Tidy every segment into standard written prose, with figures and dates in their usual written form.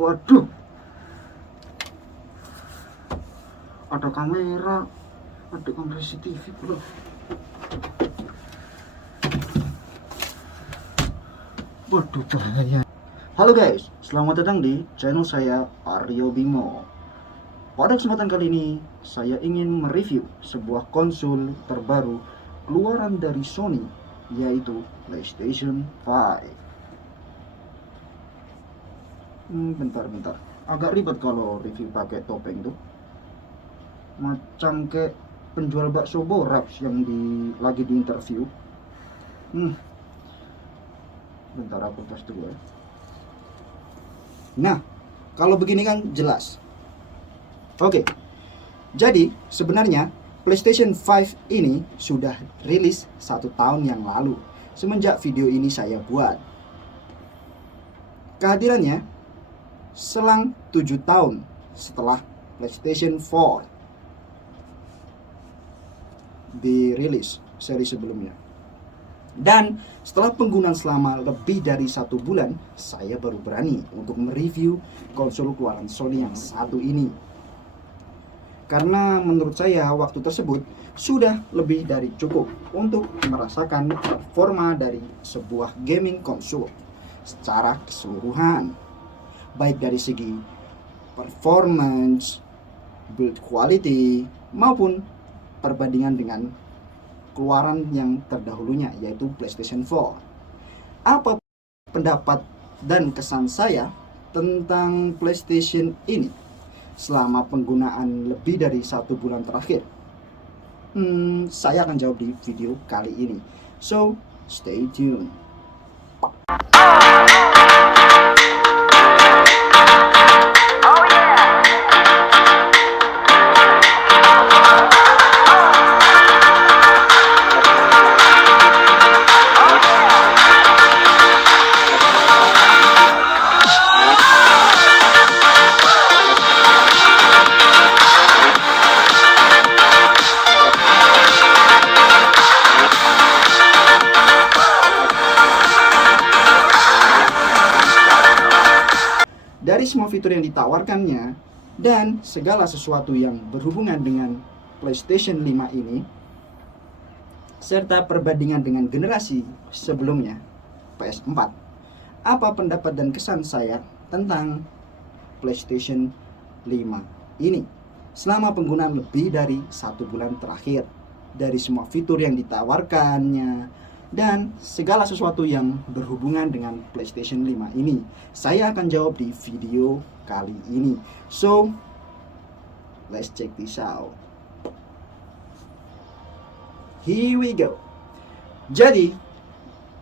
Waduh, ada kamera, ada kamera CCTV pula. Waduh, cahaya. Halo guys, selamat datang di channel saya Aryo Bimo. Pada kesempatan kali ini, saya ingin mereview sebuah konsol terbaru keluaran dari Sony, yaitu PlayStation 5. Bentar. Agak ribet kalau review pakai topeng tuh. Macam kayak penjual bakso boraps yang lagi di interview. Bentar aku tes dulu ya. Nah, kalau begini kan jelas. Oke, jadi sebenarnya PlayStation 5 ini sudah rilis 1 tahun yang lalu semenjak video ini saya buat. Kehadirannya selang 7 tahun setelah PlayStation 4 dirilis seri sebelumnya. Dan setelah penggunaan selama lebih dari 1 bulan, saya baru berani untuk mereview konsol keluaran Sony yang satu ini. Karena menurut saya waktu tersebut sudah lebih dari cukup untuk merasakan performa dari sebuah gaming konsol secara keseluruhan. Baik dari segi performance, build quality, maupun perbandingan dengan keluaran yang terdahulunya, yaitu PlayStation 4. Apa pendapat dan kesan saya tentang PlayStation ini selama penggunaan lebih dari 1 bulan terakhir? Saya akan jawab di video kali ini. So, stay tuned. Dari semua fitur yang ditawarkannya dan segala sesuatu yang berhubungan dengan PlayStation 5 ini, serta perbandingan dengan generasi sebelumnya, PS4, apa pendapat dan kesan saya tentang PlayStation 5 ini selama penggunaan lebih dari 1 bulan terakhir? Dari semua fitur yang ditawarkannya dan segala sesuatu yang berhubungan dengan PlayStation 5 ini, saya akan jawab di video kali ini. So, let's check this out. Here we go. Jadi,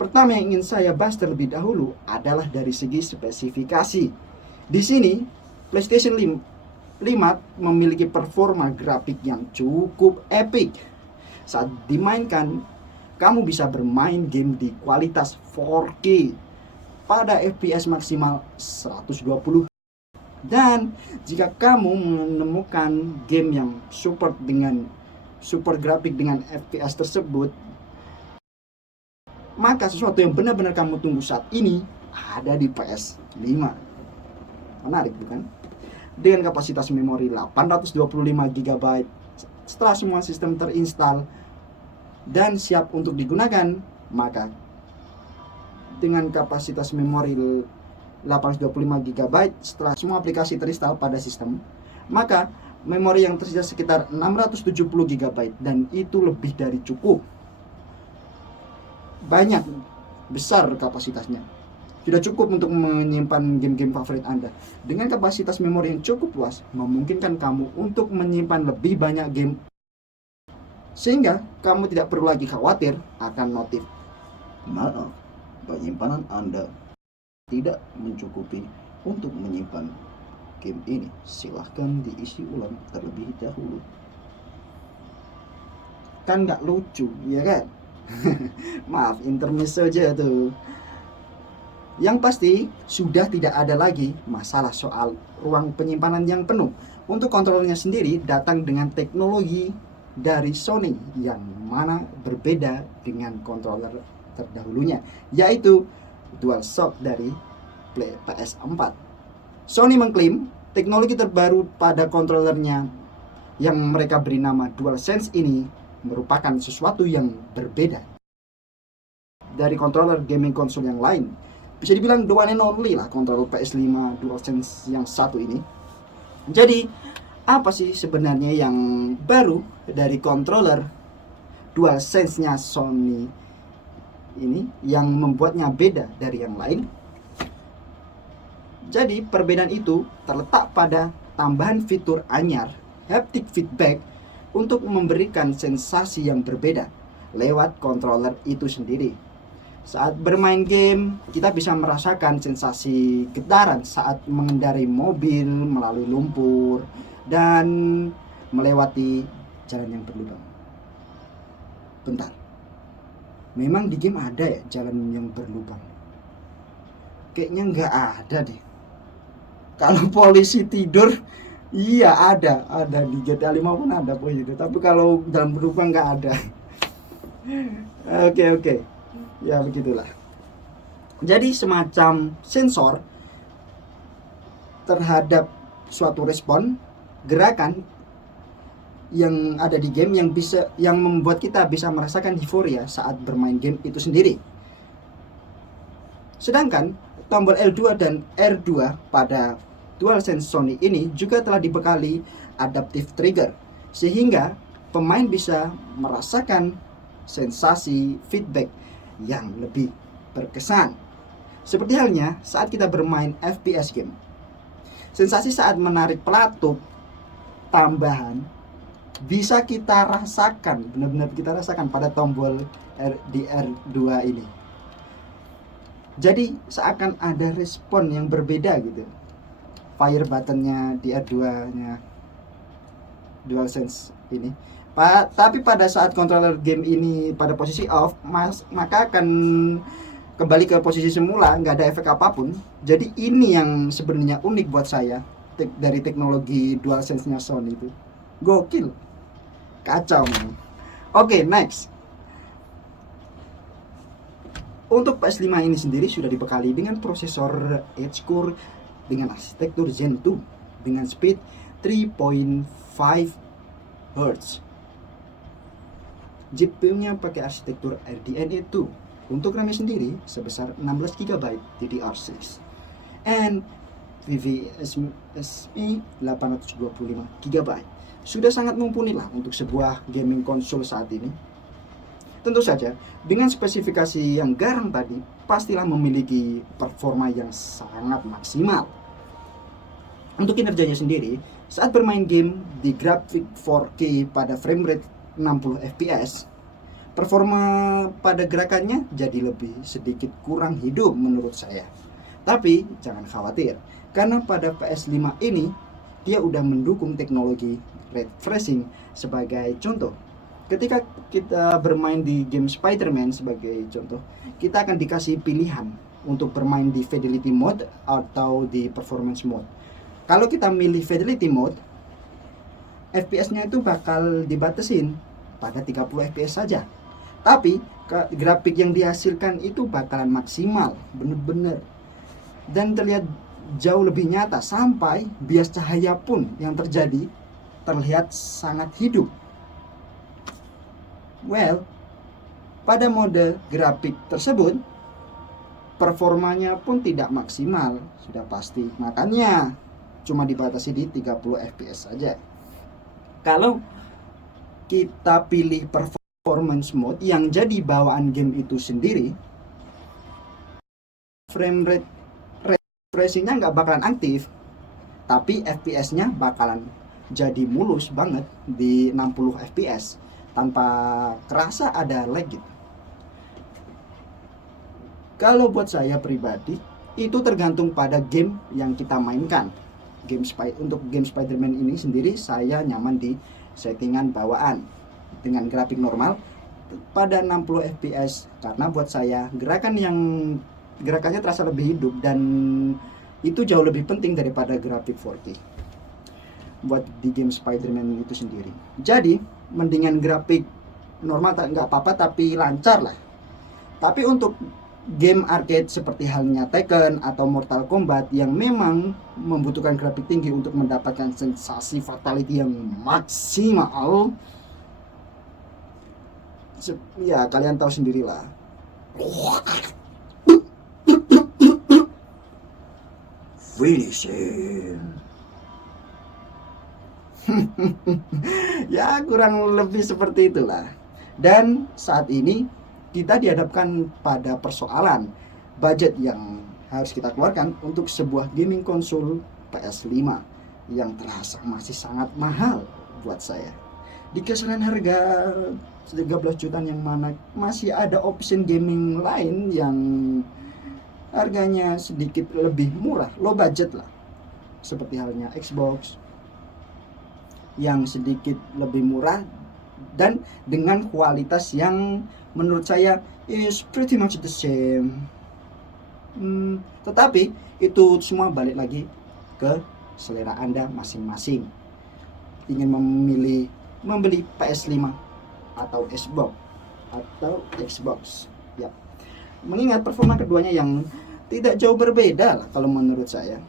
pertama yang ingin saya bahas terlebih dahulu adalah dari segi spesifikasi. Di sini, PlayStation 5 memiliki performa grafik yang cukup epic. Saat dimainkan, kamu bisa bermain game di kualitas 4K pada FPS maksimal 120. Dan jika kamu menemukan game yang support grafik dengan FPS tersebut, maka sesuatu yang benar-benar kamu tunggu saat ini ada di PS5. Menarik bukan? Dengan kapasitas memori 825 GB, setelah semua sistem terinstall dan siap untuk digunakan, maka dengan kapasitas memori 825 GB setelah semua aplikasi terinstall pada sistem, maka memori yang tersisa sekitar 670 GB, dan itu lebih dari cukup. Banyak, besar kapasitasnya. Sudah cukup untuk menyimpan game-game favorit Anda. Dengan kapasitas memori yang cukup luas, memungkinkan kamu untuk menyimpan lebih banyak game, sehingga kamu tidak perlu lagi khawatir akan notif. Maaf, penyimpanan Anda tidak mencukupi untuk menyimpan game ini. Silahkan diisi ulang terlebih dahulu. Kan nggak lucu, ya kan? Maaf, intermezzo aja tuh. Yang pasti, sudah tidak ada lagi masalah soal ruang penyimpanan yang penuh. Untuk kontrolnya sendiri datang dengan teknologi dari Sony yang mana berbeda dengan controller terdahulunya, yaitu DualShock dari PS4. Sony mengklaim teknologi terbaru pada kontrolernya yang mereka beri nama DualSense ini merupakan sesuatu yang berbeda dari kontroler gaming konsol yang lain. Bisa dibilang the one and only lah kontroler PS5 DualSense yang satu ini. Jadi, apa sih sebenarnya yang baru dari kontroler DualSense-nya Sony ini yang membuatnya beda dari yang lain? Jadi, perbedaan itu terletak pada tambahan fitur anyar haptic feedback untuk memberikan sensasi yang berbeda lewat controller itu sendiri. Saat bermain game, kita bisa merasakan sensasi getaran saat mengendarai mobil melalui lumpur dan melewati jalan yang berlubang. Bentar, memang di game ada ya jalan yang berlubang? Kayaknya nggak ada deh. Kalau polisi tidur, iya ada di GTA 5 pun ada polisi tidur. Tapi kalau jalan berlubang nggak ada. Oke. Ya begitulah. Jadi semacam sensor terhadap suatu respon gerakan yang ada di game yang membuat kita bisa merasakan euforia saat bermain game itu sendiri. Sedangkan tombol L2 dan R2 pada DualSense Sony ini juga telah dibekali adaptive trigger sehingga pemain bisa merasakan sensasi feedback yang lebih berkesan. Seperti halnya saat kita bermain FPS game. Sensasi saat menarik pelatuk tambahan bisa kita rasakan, benar-benar kita rasakan pada tombol di R2 ini. Jadi seakan ada respon yang berbeda gitu. Fire buttonnya di R2-nya DualSense ini. Tapi pada saat controller game ini pada posisi off, maka akan kembali ke posisi semula, nggak ada efek apapun. Jadi ini yang sebenarnya unik buat saya dari teknologi DualSense-nya Sony itu. Gokil, kacau. Oke, next. Untuk PS5 ini sendiri sudah dibekali dengan prosesor Edge-core dengan arsitektur Zen 2 dengan speed 3.5 Hz. GPU-nya pakai arsitektur RDNA 2. Untuk RAM sendiri sebesar 16 GB DDR6 and NVMe 825 GB. Sudah sangat mumpuni lah untuk sebuah gaming konsol saat ini. Tentu saja, dengan spesifikasi yang garang tadi, pastilah memiliki performa yang sangat maksimal. Untuk kinerjanya sendiri, saat bermain game di grafik 4K pada frame rate 60 fps, performa pada gerakannya jadi lebih sedikit kurang hidup menurut saya. Tapi jangan khawatir, karena pada PS5 ini dia udah mendukung teknologi ray tracing. Sebagai contoh, ketika kita bermain di game Spider-Man sebagai contoh, kita akan dikasih pilihan untuk bermain di fidelity mode atau di performance mode. Kalau kita milih fidelity mode, FPS-nya itu bakal dibatasin pada 30 fps saja. Tapi grafik yang dihasilkan itu bakalan maksimal, bener-bener, dan terlihat jauh lebih nyata sampai bias cahaya pun yang terjadi terlihat sangat hidup. Well, pada mode grafik tersebut performanya pun tidak maksimal, sudah pasti. Makanya cuma dibatasi di 30 fps saja. Kalau kita pilih performance mode yang jadi bawaan game itu sendiri, frame rate tracingnya nggak bakalan aktif, tapi FPS-nya bakalan jadi mulus banget di 60 fps tanpa kerasa ada lag gitu. Kalau buat saya pribadi, itu tergantung pada game yang kita mainkan. Untuk game Spider-Man ini sendiri saya nyaman di settingan bawaan dengan grafik normal pada 60 fps karena buat saya gerakannya terasa lebih hidup dan itu jauh lebih penting daripada grafik 4K buat di game Spider-Man itu sendiri. Jadi mendingan grafik normal nggak apa-apa tapi lancar lah. Tapi untuk game arcade seperti halnya Tekken atau Mortal Kombat yang memang membutuhkan grafik tinggi untuk mendapatkan sensasi fatality yang maksimal, ya kalian tahu sendirilah. Finish him. Ya kurang lebih seperti itulah. Dan saat ini kita dihadapkan pada persoalan budget yang harus kita keluarkan untuk sebuah gaming konsol PS5 yang terasa masih sangat mahal buat saya. Di kisaran harga 13 jutaan yang mana masih ada option gaming lain yang harganya sedikit lebih murah, low budget lah. Seperti halnya Xbox yang sedikit lebih murah dan dengan kualitas yang menurut saya is pretty much the same. Tetapi itu semua balik lagi ke selera Anda masing-masing. Ingin membeli PS5 atau Xbox. Ya. Mengingat performa keduanya yang tidak jauh berbeda lah kalau menurut saya.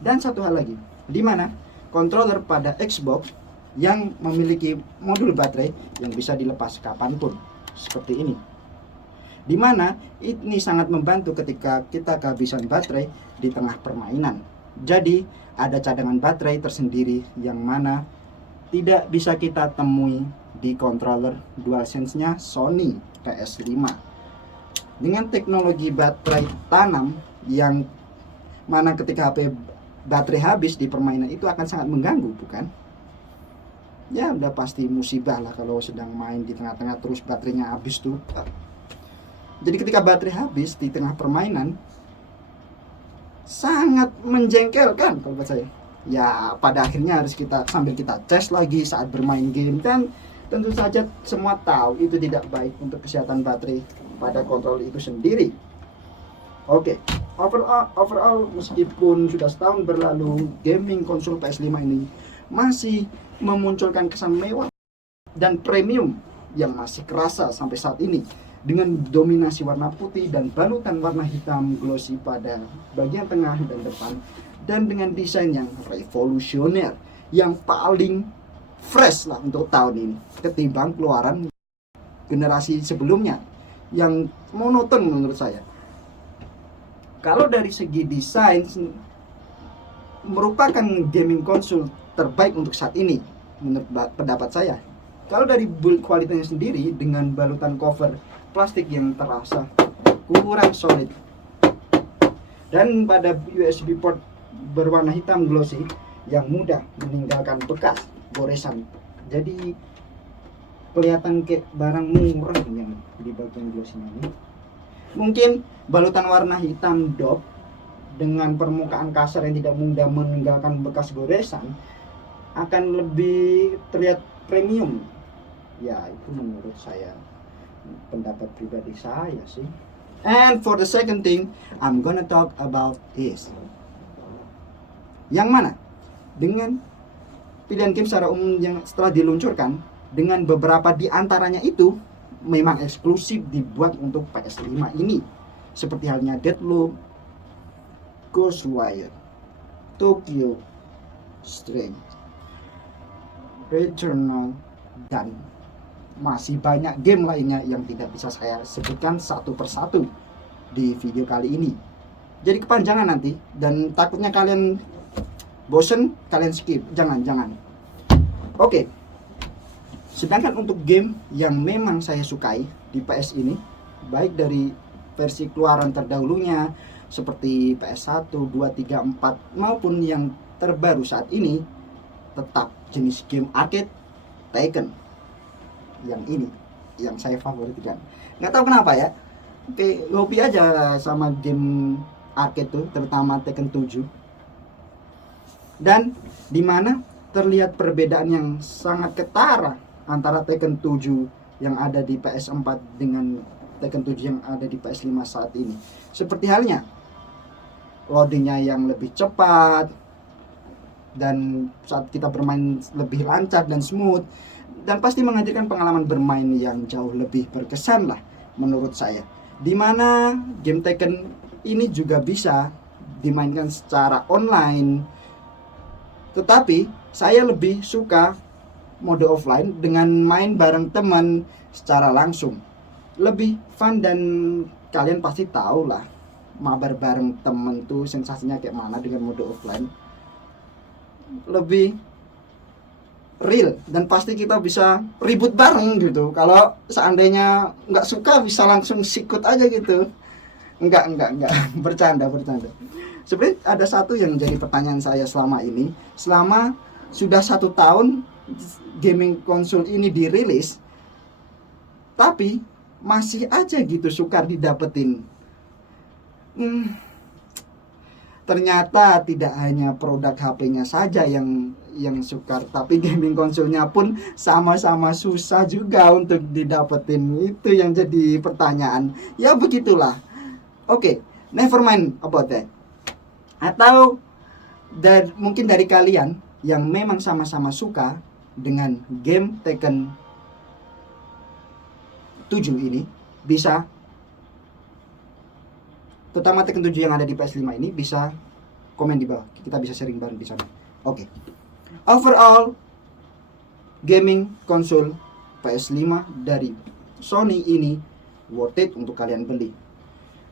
Dan satu hal lagi, di mana controller pada Xbox yang memiliki modul baterai yang bisa dilepas kapanpun seperti ini, dimana ini sangat membantu ketika kita kehabisan baterai di tengah permainan. Jadi ada cadangan baterai tersendiri yang mana tidak bisa kita temui di controller DualSense-nya Sony PS5 dengan teknologi baterai tanam yang mana ketika HP baterai habis di permainan itu akan sangat mengganggu, bukan? Ya udah pasti musibah lah kalau sedang main di tengah-tengah terus baterainya habis tuh. Jadi ketika baterai habis di tengah permainan sangat menjengkelkan kalau buat saya. Ya pada akhirnya harus sambil kita tes lagi saat bermain game, dan tentu saja semua tahu itu tidak baik untuk kesehatan baterai pada kontrol itu sendiri. Oke, overall meskipun sudah setahun berlalu, gaming konsol PS5 ini masih memunculkan kesan mewah dan premium yang masih kerasa sampai saat ini, dengan dominasi warna putih dan balutan warna hitam glossy pada bagian tengah dan depan, dan dengan desain yang revolusioner yang paling fresh lah untuk tahun ini ketimbang keluaran generasi sebelumnya yang monoton menurut saya. Kalau dari segi desain merupakan gaming konsol terbaik untuk saat ini menurut pendapat saya. Kalau dari build kualitasnya sendiri, dengan balutan cover plastik yang terasa kurang solid, dan pada USB port berwarna hitam glossy yang mudah meninggalkan bekas goresan, jadi kelihatan kayak barang murah yang di bagian glossy ini. Mungkin balutan warna hitam dop dengan permukaan kasar yang tidak mudah meninggalkan bekas goresan akan lebih terlihat premium. Ya itu menurut saya, pendapat pribadi saya sih. And for the second thing, I'm gonna talk about this, yang mana dengan pilihan game secara umum yang setelah diluncurkan, dengan beberapa di antaranya itu memang eksklusif dibuat untuk PS5 ini, seperti halnya Deathloop, Ghostwire, Tokyo Strange, Returnal, dan masih banyak game lainnya yang tidak bisa saya sebutkan satu persatu di video kali ini. Jadi kepanjangan nanti, dan takutnya kalian bosen, kalian skip. Jangan. Oke. Sedangkan untuk game yang memang saya sukai di PS ini, baik dari versi keluaran terdahulunya seperti PS1, 2, 3, 4 maupun yang terbaru saat ini, tetap jenis game arcade Tekken. Yang ini yang saya favoritkan. Nggak tahu kenapa ya, kayak hobi aja sama game arcade tuh, terutama Tekken 7. Dan dimana terlihat perbedaan yang sangat ketara antara Tekken 7 yang ada di PS4 dengan Tekken 7 yang ada di PS5 saat ini. Seperti halnya loadingnya yang lebih cepat, dan saat kita bermain lebih lancar dan smooth, dan pasti menghadirkan pengalaman bermain yang jauh lebih berkesan lah menurut saya. dimana game Tekken ini juga bisa dimainkan secara online. Tetapi saya lebih suka mode offline dengan main bareng teman secara langsung. Lebih fun, dan kalian pasti tahu lah mabar bareng temen tuh sensasinya kayak mana dengan mode offline. Lebih real dan pasti kita bisa ribut bareng gitu. Kalau seandainya nggak suka bisa langsung sikut aja gitu. Enggak bercanda. Sebenarnya ada satu yang jadi pertanyaan saya selama ini. Selama sudah 1 tahun gaming konsol ini dirilis, tapi masih aja gitu sukar didapetin. Ternyata tidak hanya produk HP-nya saja yang sukar, tapi gaming konsolnya pun sama-sama susah juga untuk didapetin. Itu yang jadi pertanyaan. Ya begitulah. Oke, never mind about that. Atau mungkin dari kalian yang memang sama-sama suka dengan game Tekken 7 ini, bisa, terutama Tekken 7 yang ada di PS5 ini, bisa komen di bawah. Kita bisa sharing bareng di sana. Oke. Overall, gaming konsol PS5 dari Sony ini worth it untuk kalian beli.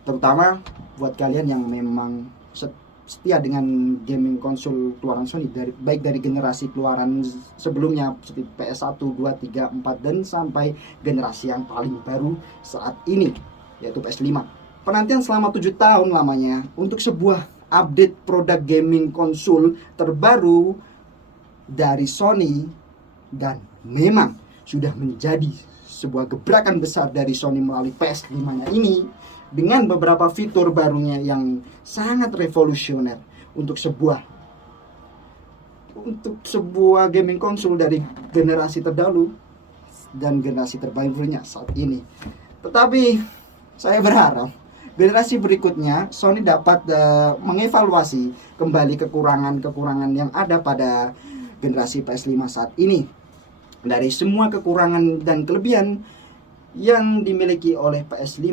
Terutama buat kalian yang memang setia dengan gaming konsol keluaran Sony, baik dari generasi keluaran sebelumnya seperti PS1, 2, 3, 4 dan sampai generasi yang paling baru saat ini yaitu PS5. Penantian selama 7 tahun lamanya untuk sebuah update produk gaming konsol terbaru dari Sony, dan memang sudah menjadi sebuah gebrakan besar dari Sony melalui PS5-nya ini dengan beberapa fitur barunya yang sangat revolusioner untuk sebuah gaming konsol dari generasi terdahulu dan generasi terbarunya saat ini. Tetapi saya berharap generasi berikutnya Sony dapat mengevaluasi kembali kekurangan-kekurangan yang ada pada generasi PS5 saat ini. Dari semua kekurangan dan kelebihan yang dimiliki oleh PS5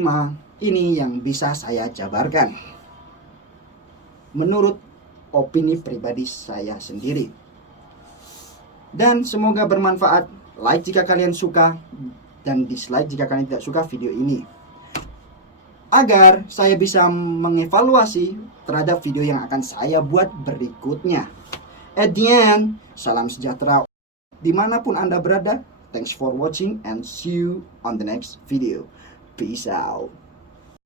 ini yang bisa saya jabarkan menurut opini pribadi saya sendiri. Dan semoga bermanfaat. Like jika kalian suka dan dislike jika kalian tidak suka video ini, agar saya bisa mengevaluasi terhadap video yang akan saya buat berikutnya. At the end, salam sejahtera dimanapun Anda berada. Thanks for watching and see you on the next video. Peace out.